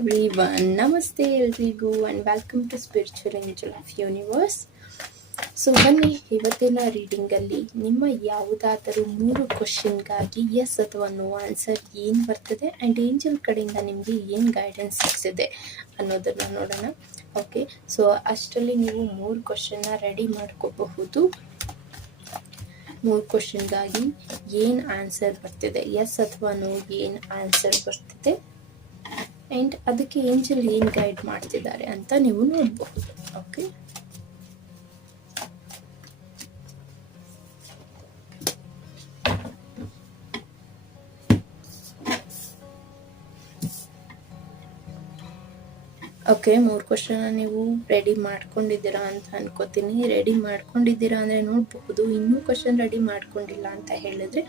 everyone, Namaste ಎಲ್ರಿಗೂ and welcome to Spiritual Angel of Universe. So ಬನ್ನಿ ಇವತ್ತಿನ ರೀಡಿಂಗಲ್ಲಿ ನಿಮ್ಮ ಯಾವುದಾದರೂ 3 ಕ್ವಶನ್ಗಾಗಿ ಎಸ್ ಅಥವಾ ನೋ ಆನ್ಸರ್ ಏನು ಬರ್ತದೆ ಆ್ಯಂಡ್ ಏಂಜಲ್ ಕಡೆಯಿಂದ ನಿಮಗೆ ಏನು ಗೈಡೆನ್ಸ್ ಸಿಗ್ತಿದೆ ಅನ್ನೋದನ್ನು ನೋಡೋಣ. ಓಕೆ, ಸೊ ಅಷ್ಟರಲ್ಲಿ ನೀವು 3 ಕ್ವಶನ್ನ ರೆಡಿ ಮಾಡ್ಕೋಬಹುದು. 3 ಕ್ವಶನ್ಗಾಗಿ ಏನು ಆನ್ಸರ್ ಬರ್ತಿದೆ, ಎಸ್ ಅಥವಾ ನೋ ಏನು ಆನ್ಸರ್ ಬರ್ತಿದೆ ಆ್ಯಂಡ್ ಅದಕ್ಕೆ ಏಂಜಲ್ ಏನು ಗೈಡ್ ಮಾಡ್ತಿದ್ದಾರೆ ಅಂತ ನೀವು ನೋಡಬಹುದು. ಓಕೆ, ಓಕೆ 3 ಕ್ವಶನ್ ನೀವು ರೆಡಿ ಮಾಡ್ಕೊಂಡಿದ್ದೀರಾ ಅಂತ ಅನ್ಕೋತೀನಿ. ರೆಡಿ ಮಾಡ್ಕೊಂಡಿದ್ದೀರಾ ಅಂದರೆ ನೋಡಬಹುದು. ಇನ್ನೂ ಕ್ವಶನ್ ರೆಡಿ ಮಾಡ್ಕೊಂಡಿಲ್ಲ ಅಂತ ಹೇಳಿದ್ರೆ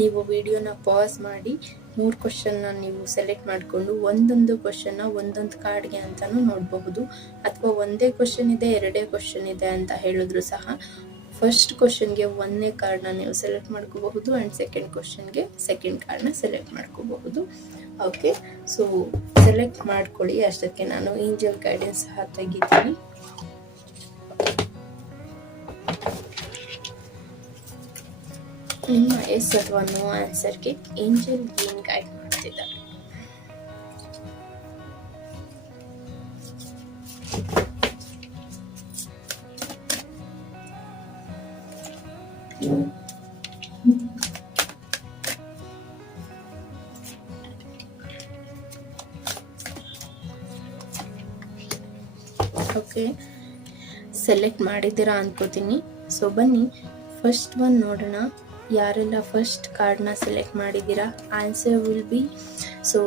ನೀವು ವಿಡಿಯೋನ ಪಾಸ್ ಮಾಡಿ 3 ಕ್ವಶನ್ನ ನೀವು ಸೆಲೆಕ್ಟ್ ಮಾಡಿಕೊಂಡು ಒಂದೊಂದು ಕ್ವಶನ್ನ ಒಂದೊಂದು ಕಾರ್ಡ್ಗೆ ಅಂತಲೂ ನೋಡಬಹುದು. ಅಥವಾ ಒಂದೇ ಕ್ವಶನ್ ಇದೆ 2 ಕ್ವಶನ್ ಇದೆ ಅಂತ ಹೇಳಿದ್ರು ಸಹ ಫಸ್ಟ್ ಕ್ವಶನ್ಗೆ 1ನೇ ಕಾರ್ಡ್ನ ನೀವು ಸೆಲೆಕ್ಟ್ ಮಾಡ್ಕೋಬಹುದು ಆ್ಯಂಡ್ ಸೆಕೆಂಡ್ ಕ್ವಶನ್ಗೆ ಸೆಕೆಂಡ್ ಕಾರ್ಡ್ನ ಸೆಲೆಕ್ಟ್ ಮಾಡ್ಕೋಬಹುದು. ಓಕೆ, ಸೊ ಸೆಲೆಕ್ಟ್ ಮಾಡ್ಕೊಳ್ಳಿ. ಅಷ್ಟಕ್ಕೆ ನಾನು ಏಂಜಲ್ ಗೈಡೆನ್ಸ್ ಸಹ ತೆಗಿತೀನಿ. ನಿಮ್ಮ ಎಸ್ ಅಥವಾ ನೋ ಆನ್ಸರ್ಗೆ ಏಂಜಲ್ ಏನು ಗೈಡ್ ಮಾಡ್ತಿದ್ದಾರೆ. ಓಕೆ, ಸೆಲೆಕ್ಟ್ ಮಾಡಿದ್ದೀರಾ ಅನ್ಕೋತೀನಿ. ಸೊ ಬನ್ನಿ ಫಸ್ಟ್ ಒನ್ ನೋಡೋಣ. ಯಾರೆಲ್ಲ ಫಸ್ಟ್ ಕಾರ್ಡ್ನ ಸೆಲೆಕ್ಟ್ ಮಾಡಿದ್ದೀರಾ, ಆನ್ಸರ್ ವಿಲ್ ಬಿ ಸೊ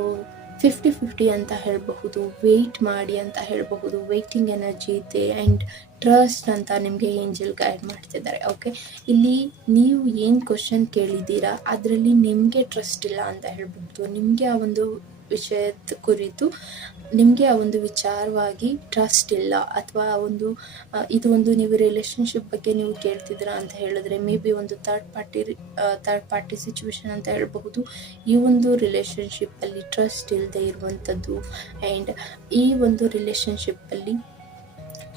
50-50 ಅಂತ ಹೇಳಬಹುದು, ವೆಯ್ಟ್ ಮಾಡಿ ಅಂತ ಹೇಳಬಹುದು, ವೆಯ್ಟಿಂಗ್ ಎನರ್ಜಿ ಇದೆ ಆ್ಯಂಡ್ ಟ್ರಸ್ಟ್ ಅಂತ ನಿಮಗೆ ಏಂಜಲ್ ಗೈಡ್ ಮಾಡ್ತಿದ್ದಾರೆ. ಓಕೆ, ಇಲ್ಲಿ ನೀವು ಏನು ಕ್ವಶನ್ ಕೇಳಿದ್ದೀರಾ ಅದರಲ್ಲಿ ನಿಮಗೆ ಟ್ರಸ್ಟ್ ಇಲ್ಲ ಅಂತ ಹೇಳ್ಬಹುದು. ನಿಮಗೆ ಆ ಒಂದು ವಿಷಯದ ಕುರಿತು ನಿಮಗೆ ಆ ಒಂದು ವಿಚಾರವಾಗಿ ಟ್ರಸ್ಟ್ ಇಲ್ಲ, ಅಥವಾ ಇದು ಒಂದು ನೀವು ರಿಲೇಷನ್ಶಿಪ್ ಬಗ್ಗೆ ನೀವು ಕೇಳ್ತಿದ್ದೀರಾ ಅಂತ ಹೇಳಿದ್ರೆ ಮೇ ಬಿ ಒಂದು ಥರ್ಡ್ ಪಾರ್ಟಿ ಸಿಚುವೇಶನ್ ಅಂತ ಹೇಳಬಹುದು. ಈ ಒಂದು ರಿಲೇಷನ್ಶಿಪ್ಪಲ್ಲಿ ಟ್ರಸ್ಟ್ ಇಲ್ಲದೆ ಇರುವಂಥದ್ದು ಆ್ಯಂಡ್ ಈ ಒಂದು ರಿಲೇಷನ್ಶಿಪ್ಪಲ್ಲಿ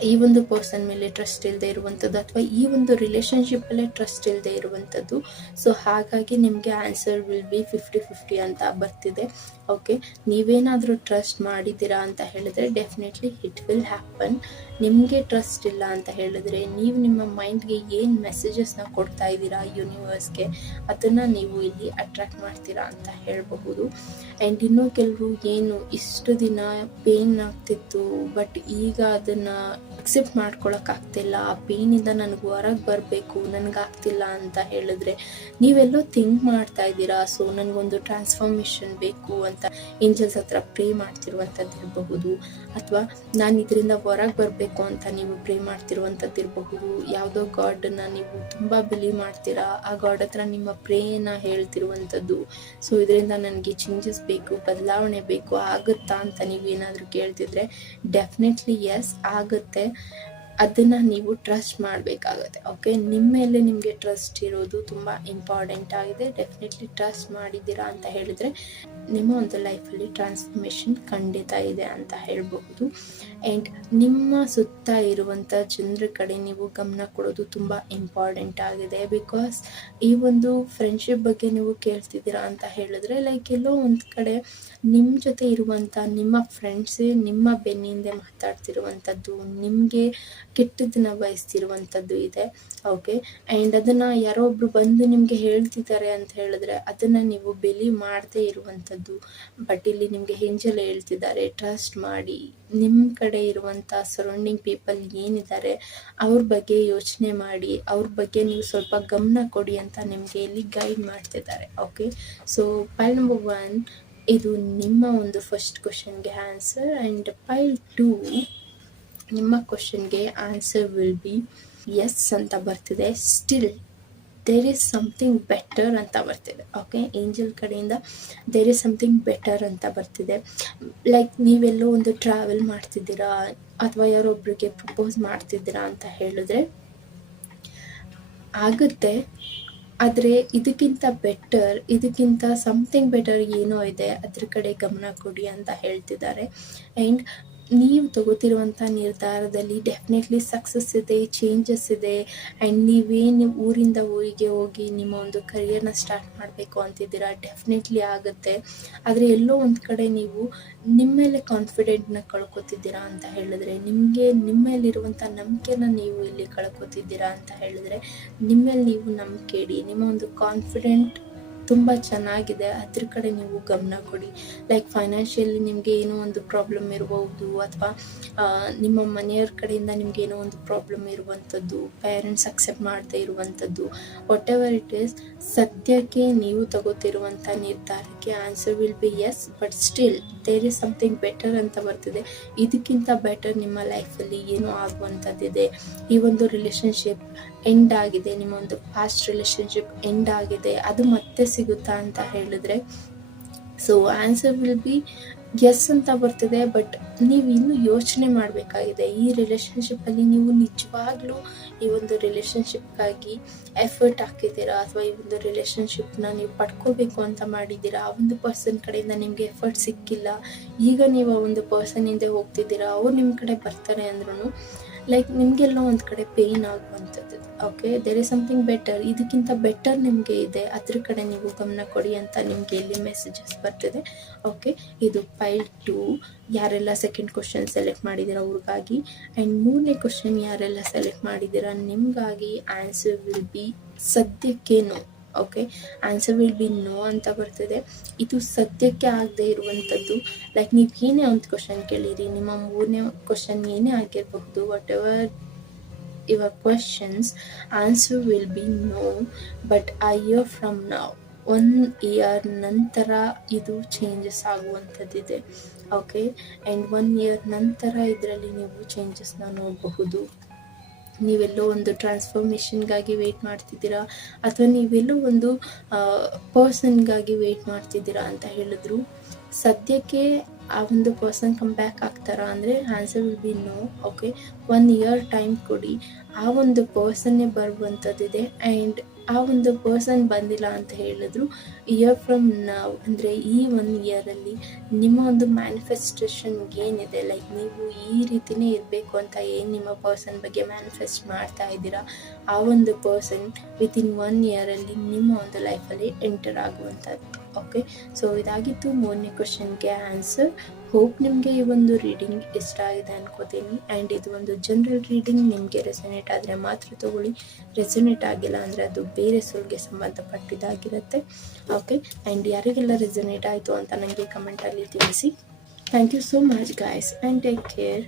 ಈ ಒಂದು ಪರ್ಸನ್ ಮೇಲೆ ಟ್ರಸ್ಟ್ ಇಲ್ಲದೆ ಇರುವಂಥದ್ದು ಅಥವಾ ಈ ಒಂದು ರಿಲೇಷನ್ಶಿಪ್ಪಲ್ಲೇ ಟ್ರಸ್ಟ್ ಇಲ್ಲದೆ ಇರುವಂಥದ್ದು. ಸೊ ಹಾಗಾಗಿ ನಿಮಗೆ ಆನ್ಸರ್ ವಿಲ್ ಬಿ 50-50 ಅಂತ ಬರ್ತಿದೆ. ಓಕೆ, ನೀವೇನಾದರೂ ಟ್ರಸ್ಟ್ ಮಾಡಿದ್ದೀರಾ ಅಂತ ಹೇಳಿದ್ರೆ ಡೆಫಿನೆಟ್ಲಿ ಇಟ್ ವಿಲ್ ಹ್ಯಾಪನ್. ನಿಮಗೆ ಟ್ರಸ್ಟ್ ಇಲ್ಲ ಅಂತ ಹೇಳಿದ್ರೆ ನೀವು ನಿಮ್ಮ ಮೈಂಡ್ಗೆ ಏನು ಮೆಸೇಜಸ್ನ ಕೊಡ್ತಾ ಇದ್ದೀರಾ ಯೂನಿವರ್ಸ್ಗೆ ಅದನ್ನು ನೀವು ಇಲ್ಲಿ ಅಟ್ರಾಕ್ಟ್ ಮಾಡ್ತೀರಾ ಅಂತ ಹೇಳಬಹುದು. ಆ್ಯಂಡ್ ಇನ್ನೂ ಕೆಲವರು ಏನು ಇಷ್ಟು ದಿನ ಪೇನ್ ಆಗ್ತಿತ್ತು ಬಟ್ ಈಗ ಅದನ್ನು ಅಕ್ಸೆಪ್ಟ್ ಮಾಡ್ಕೊಳಕ್ಕಾಗ್ತಿಲ್ಲ, ಆ ಪೇನಿಂದ ನನಗೆ ಹೊರಗೆ ಬರಬೇಕು, ನನಗಾಗ್ತಿಲ್ಲ ಅಂತ ಹೇಳಿದ್ರೆ ನೀವೆಲ್ಲೋ ಥಿಂಕ್ ಮಾಡ್ತಾ ಇದ್ದೀರಾ. ಸೊ ನನಗೊಂದು ಟ್ರಾನ್ಸ್ಫಾರ್ಮೇಷನ್ ಬೇಕು ಅಂತ ಏಂಜಲ್ಸ್ ಹತ್ರ ಪ್ರೇ ಮಾಡ್ತಿರುವಂಥದ್ದು ಇರಬಹುದು, ಅಥವಾ ನಾನು ಇದರಿಂದ ಹೊರಗೆ ಬರಬೇಕು ಅಂತ ನೀವು ಪ್ರೇ ಮಾಡ್ತಿರುವಂಥದ್ದು ಇರಬಹುದು. ಯಾವುದೋ ಗಾಡನ್ನು ನೀವು ತುಂಬ ಬಿಲೀವ್ ಮಾಡ್ತೀರಾ, ಆ ಗಾಡ್ ಹತ್ರ ನಿಮ್ಮ ಪ್ರೇನ ಹೇಳ್ತಿರುವಂಥದ್ದು. ಸೊ ಇದರಿಂದ ನನಗೆ ಚೇಂಜಸ್ ಬೇಕು, ಬದಲಾವಣೆ ಬೇಕು, ಆಗುತ್ತಾ ಅಂತ ನೀವು ಏನಾದರೂ ಕೇಳ್ತಿದ್ರೆ ಡೆಫಿನೆಟ್ಲಿ ಎಸ್ ಆಗುತ್ತೆ. ಅದನ್ನು ನೀವು ಟ್ರಸ್ಟ್ ಮಾಡಬೇಕಾಗುತ್ತೆ. ಓಕೆ, ನಿಮ್ಮ ಮೇಲೆ ನಿಮಗೆ ಟ್ರಸ್ಟ್ ಇರೋದು ತುಂಬ ಇಂಪಾರ್ಟೆಂಟ್ ಆಗಿದೆ. ಡೆಫಿನೆಟ್ಲಿ ಟ್ರಸ್ಟ್ ಮಾಡಿದ್ದೀರಾ ಅಂತ ಹೇಳಿದರೆ ನಿಮ್ಮ ಒಂದು ಲೈಫಲ್ಲಿ ಟ್ರಾನ್ಸ್ಫಾರ್ಮೇಷನ್ ಖಂಡಿತ ಇದೆ ಅಂತ ಹೇಳ್ಬಹುದು. ಆ್ಯಂಡ್ ನಿಮ್ಮ ಸುತ್ತ ಇರುವಂಥ ಜನರ ಕಡೆ ನೀವು ಗಮನ ಕೊಡೋದು ತುಂಬ ಇಂಪಾರ್ಟೆಂಟ್ ಆಗಿದೆ. ಬಿಕಾಸ್ ಈ ಒಂದು ಫ್ರೆಂಡ್ಶಿಪ್ ಬಗ್ಗೆ ನೀವು ಕೇಳ್ತಿದ್ದೀರಾ ಅಂತ ಹೇಳಿದ್ರೆ ಲೈಕ್ ಎಲ್ಲೋ ಒಂದು ಕಡೆ ನಿಮ್ಮ ಜೊತೆ ಇರುವಂಥ ನಿಮ್ಮ ಫ್ರೆಂಡ್ಸೇ ನಿಮ್ಮ ಬೆನ್ನಿಂದೆ ಮಾತಾಡ್ತಿರುವಂಥದ್ದು, ನಿಮಗೆ ಕೆಟ್ಟದನ್ನ ಬಯಸ್ತಿರುವಂಥದ್ದು ಇದೆ. ಓಕೆ, ಆ್ಯಂಡ್ ಅದನ್ನು ಯಾರೋ ಒಬ್ರು ಬಂದು ನಿಮಗೆ ಹೇಳ್ತಿದ್ದಾರೆ ಅಂತ ಹೇಳಿದ್ರೆ ಅದನ್ನು ನೀವು ಬಿಲೀವ್ ಮಾಡದೇ ಇರುವಂಥದ್ದು. ಬಟ್ ಇಲ್ಲಿ ನಿಮಗೆ ಏಂಜಲ್ ಹೇಳ್ತಿದ್ದಾರೆ ಟ್ರಸ್ಟ್ ಮಾಡಿ, ನಿಮ್ಮ ಕಡೆ ಇರುವಂಥ ಸರೌಂಡಿಂಗ್ ಪೀಪಲ್ ಏನಿದ್ದಾರೆ ಅವ್ರ ಬಗ್ಗೆ ಯೋಚನೆ ಮಾಡಿ, ಅವ್ರ ಬಗ್ಗೆ ನೀವು ಸ್ವಲ್ಪ ಗಮನ ಕೊಡಿ ಅಂತ ನಿಮಗೆ ಇಲ್ಲಿ ಗೈಡ್ ಮಾಡ್ತಿದ್ದಾರೆ. ಓಕೆ, ಸೊ ಪೈಲ್ ನಂಬರ್ 1 ಇದು ನಿಮ್ಮ ಒಂದು ಫಸ್ಟ್ ಕ್ವಶನ್ಗೆ ಆನ್ಸರ್ ಆ್ಯಂಡ್ ಪೈಲ್ 2 ನಿಮ್ಮ ಕ್ವಶನ್ಗೆ ಆನ್ಸರ್ ವಿಲ್ ಬಿ ಎಸ್ ಅಂತ ಬರ್ತಿದೆ. Still there is something better ಅಂತ ಬರ್ತಿದೆ. ಓಕೆ, ಏಂಜಲ್ ಕಡೆಯಿಂದ ದೇರ್ ಈಸ್ ಸಮಥಿಂಗ್ ಬೆಟರ್ ಅಂತ ಬರ್ತಿದೆ. ಲೈಕ್ ನೀವೆಲ್ಲೋ ಒಂದು ಟ್ರಾವೆಲ್ ಮಾಡ್ತಿದ್ದೀರಾ ಅಥವಾ ಯಾರೊಬ್ಬರಿಗೆ ಪ್ರಪೋಸ್ ಮಾಡ್ತಿದ್ದೀರಾ ಅಂತ ಹೇಳಿದ್ರೆ ಆಗುತ್ತೆ. ಆದರೆ ಇದಕ್ಕಿಂತ ಸಮಥಿಂಗ್ ಬೆಟರ್ ಏನೋ ಇದೆ, ಅದ್ರ ಕಡೆ ಗಮನ ಕೊಡಿ ಅಂತ ಹೇಳ್ತಿದ್ದಾರೆ. ಆ್ಯಂಡ್ ನೀವು ತಗೋತಿರುವಂಥ ನಿರ್ಧಾರದಲ್ಲಿ ಡೆಫಿನೆಟ್ಲಿ ಸಕ್ಸಸ್ ಇದೆ, ಚೇಂಜಸ್ ಇದೆ. ಆ್ಯಂಡ್ ನೀವೇನು ಊರಿಂದ ಊರಿಗೆ ಹೋಗಿ ನಿಮ್ಮ ಒಂದು ಕರಿಯರ್ನ ಸ್ಟಾರ್ಟ್ ಮಾಡಬೇಕು ಅಂತಿದ್ದೀರಾ, ಡೆಫಿನೆಟ್ಲಿ ಆಗುತ್ತೆ. ಆದರೆ ಎಲ್ಲೋ ಒಂದು ಕಡೆ ನೀವು ನಿಮ್ಮ ಮೇಲೆ ಕಾನ್ಫಿಡೆಂಟ್ನ ಕಳ್ಕೊತಿದ್ದೀರಾ ಅಂತ ಹೇಳಿದ್ರೆ, ನಿಮ್ಮ ಮೇಲಿರುವಂಥ ನಂಬಿಕೆನ ನೀವು ಇಲ್ಲಿ ಕಳ್ಕೊತಿದ್ದೀರಾ ಅಂತ ಹೇಳಿದ್ರೆ, ನಿಮ್ಮ ಮೇಲೆ ನೀವು ನಂಬಿಕೆ ಇಡಿ. ನಿಮ್ಮ ಒಂದು ಕಾನ್ಫಿಡೆಂಟ್ ತುಂಬ ಚೆನ್ನಾಗಿದೆ, ಅದ್ರ ಕಡೆ ನೀವು ಗಮನ ಕೊಡಿ. ಲೈಕ್ ಫೈನಾನ್ಷಿಯಲಿ ನಿಮಗೆ ಏನೋ ಒಂದು ಪ್ರಾಬ್ಲಮ್ ಇರಬಹುದು, ಅಥವಾ ನಿಮ್ಮ ಮನೆಯವ್ರ ಕಡೆಯಿಂದ ನಿಮ್ಗೆ ಏನೋ ಒಂದು ಪ್ರಾಬ್ಲಮ್ ಇರುವಂಥದ್ದು, ಪೇರೆಂಟ್ಸ್ ಅಕ್ಸೆಪ್ಟ್ ಮಾಡದೇ ಇರುವಂಥದ್ದು, ವಾಟ್ ಎವರ್ ಇಟ್ ಈಸ್, ಸದ್ಯಕ್ಕೆ ನೀವು ತಗೋತಿರುವಂಥ ನಿರ್ಧಾರಕ್ಕೆ answer will be yes. But still there is something better ಅಂತ ಬರ್ತಿದೆ. ಇದಕ್ಕಿಂತ ಬೆಟರ್ ನಿಮ್ಮ ಲೈಫಲ್ಲಿ ಏನೋ ಆಗುವಂಥದ್ದಿದೆ. ಈ ಒಂದು ರಿಲೇಷನ್ಶಿಪ್ ಎಂಡ್ ಆಗಿದೆ, ನಿಮ್ಮ ಒಂದು ಪಾಸ್ಟ್ ರಿಲೇಷನ್ಶಿಪ್ ಎಂಡ್ ಆಗಿದೆ, ಅದು ಮತ್ತೆ ಸಿಗುತ್ತಾ ಅಂತ ಹೇಳಿದ್ರೆ, so answer will be yes ಅಂತ ಬರ್ತಿದೆ. ಬಟ್ ನೀವು ಇನ್ನೂ ಯೋಚನೆ ಮಾಡಬೇಕಾಗಿದೆ. ಈ ರಿಲೇಷನ್ಶಿಪ್ಪಲ್ಲಿ ನೀವು ನಿಜವಾಗ್ಲೂ ಈ ಒಂದು ರಿಲೇಷನ್ಶಿಪ್ಗಾಗಿ ಎಫರ್ಟ್ ಹಾಕಿದ್ದೀರಾ, ಅಥವಾ ಈ ಒಂದು ರಿಲೇಷನ್ಶಿಪ್ನ ನೀವು ಪಡ್ಕೋಬೇಕು ಅಂತ ಮಾಡಿದ್ದೀರಾ. ಆ ಒಂದು ಪರ್ಸನ್ ಕಡೆಯಿಂದ ನಿಮಗೆ ಎಫರ್ಟ್ ಸಿಕ್ಕಿಲ್ಲ, ಈಗ ನೀವು ಆ ಒಂದು ಪರ್ಸನ್ ಹಿಂದೆ ಹೋಗ್ತಿದ್ದೀರಾ, ಅವ್ರು ನಿಮ್ಮ ಕಡೆ ಬರ್ತಾರೆ ಅಂದ್ರೂ ಲೈಕ್ ನಿಮಗೆಲ್ಲೋ ಒಂದು ಕಡೆ ಪೇಯ್ನ್ ಆಗುವಂಥದ್ದು. Okay, there is something better, ಇದಕ್ಕಿಂತ ಬೆಟರ್ ನಿಮಗೆ ಇದೆ, ಅದ್ರ ಕಡೆ ನೀವು ಗಮನ ಕೊಡಿ ಅಂತ ನಿಮಗೆ ಇಲ್ಲಿ ಮೆಸೇಜಸ್ ಬರ್ತಿದೆ. ಓಕೆ, ಇದು ಫೈಲ್ 2. ಯಾರೆಲ್ಲ ಸೆಕೆಂಡ್ ಕ್ವಶನ್ ಸೆಲೆಕ್ಟ್ ಮಾಡಿದ್ದೀರಾ ಅವ್ರಿಗಾಗಿ, ಆ್ಯಂಡ್ 3ನೇ ಕ್ವಶನ್ ಯಾರೆಲ್ಲ ಸೆಲೆಕ್ಟ್ ಮಾಡಿದ್ದೀರಾ ನಿಮಗಾಗಿ, ಆನ್ಸರ್ ವಿಲ್ ಬಿ ಸದ್ಯಕ್ಕೆ no. Okay, answer will be no ಅಂತ ಬರ್ತಿದೆ. ಇದು ಸದ್ಯಕ್ಕೆ ಆಗದೆ ಇರುವಂಥದ್ದು. ಲೈಕ್ ನೀವು ಏನೇ ಒಂದು ಕ್ವಶನ್ ಕೇಳಿರಿ, ನಿಮ್ಮ 3ನೇ ಕ್ವಶನ್ ಏನೇ ಆಗಿರಬಹುದು, whatever your questions, answer will be no. But a year from now, 1 year ನಂತರ ಇದು ಚೇಂಜಸ್ ಆಗುವಂಥದ್ದಿದೆ. ಓಕೆ, ಆ್ಯಂಡ್ 1 year ನಂತರ ಇದರಲ್ಲಿ ನೀವು ಚೇಂಜಸ್ನ ನೋಡಬಹುದು. ನೀವೆಲ್ಲೋ ಒಂದು ಟ್ರಾನ್ಸ್ಫಾರ್ಮೇಷನ್ಗಾಗಿ ವೆಯ್ಟ್ ಮಾಡ್ತಿದ್ದೀರಾ, ಅಥವಾ ನೀವೆಲ್ಲೋ ಒಂದು ಪರ್ಸನ್ಗಾಗಿ ವೆಯ್ಟ್ ಮಾಡ್ತಿದ್ದೀರಾ ಅಂತ ಹೇಳಿದ್ರು, ಸದ್ಯಕ್ಕೆ ಆ ಒಂದು ಪರ್ಸನ್ ಕಮ್ ಬ್ಯಾಕ್ ಆಗ್ತಾರಾ ಅಂದರೆ answer will be no. Okay, 1 year time ಕೊಡಿ, ಆ ಒಂದು ಪರ್ಸನ್ನೇ ಬರುವಂಥದ್ದಿದೆ. ಆ್ಯಂಡ್ ಆ ಒಂದು ಪರ್ಸನ್ ಬಂದಿಲ್ಲ ಅಂತ ಹೇಳಿದ್ರು, ಇಯರ್ ಫ್ರಮ್ ನಾವ್ ಅಂದರೆ ಈ 1 yearಲ್ಲಿ ನಿಮ್ಮ ಒಂದು ಮ್ಯಾನಿಫೆಸ್ಟೇಷನ್ ಏನಿದೆ, ಲೈಕ್ ನೀವು ಈ ರೀತಿಯೇ ಇರಬೇಕು ಅಂತ ಏನು ನಿಮ್ಮ ಪರ್ಸನ್ ಬಗ್ಗೆ ಮ್ಯಾನಿಫೆಸ್ಟ್ ಮಾಡ್ತಾ ಇದ್ದೀರಾ, ಆ ಒಂದು ಪರ್ಸನ್ ವಿತಿನ್ 1 yearಲ್ಲಿ ನಿಮ್ಮ ಒಂದು ಲೈಫಲ್ಲಿ ಎಂಟರ್ ಆಗುವಂಥದ್ದು. ಓಕೆ, ಸೊ ಇದಾಗಿತ್ತು 3ನೇ ಕ್ವಶನ್ಗೆ ಆನ್ಸರ್. ಹೋಪ್ ನಿಮಗೆ ಈ ಒಂದು ರೀಡಿಂಗ್ ಇಷ್ಟ ಆಗಿದೆ ಅನ್ಕೋತೀನಿ. ಆ್ಯಂಡ್ ಇದು ಒಂದು ಜನರಲ್ ರೀಡಿಂಗ್, ನಿಮಗೆ ರೆಸನೇಟ್ ಆದರೆ ಮಾತ್ರ ತಗೊಳ್ಳಿ, ರೆಸನೇಟ್ ಆಗಿಲ್ಲ ಅಂದರೆ ಅದು ಬೇರೆ ಸೋಲ್ಗೆ ಸಂಬಂಧಪಟ್ಟಿದ್ದಾಗಿರುತ್ತೆ. ಓಕೆ, ಆ್ಯಂಡ್ ಯಾರಿಗೆಲ್ಲ ರೆಸನೇಟ್ ಆಯಿತು ಅಂತ ನನಗೆ ಕಮೆಂಟಲ್ಲಿ ತಿಳಿಸಿ. Thank you so much guys, and take care.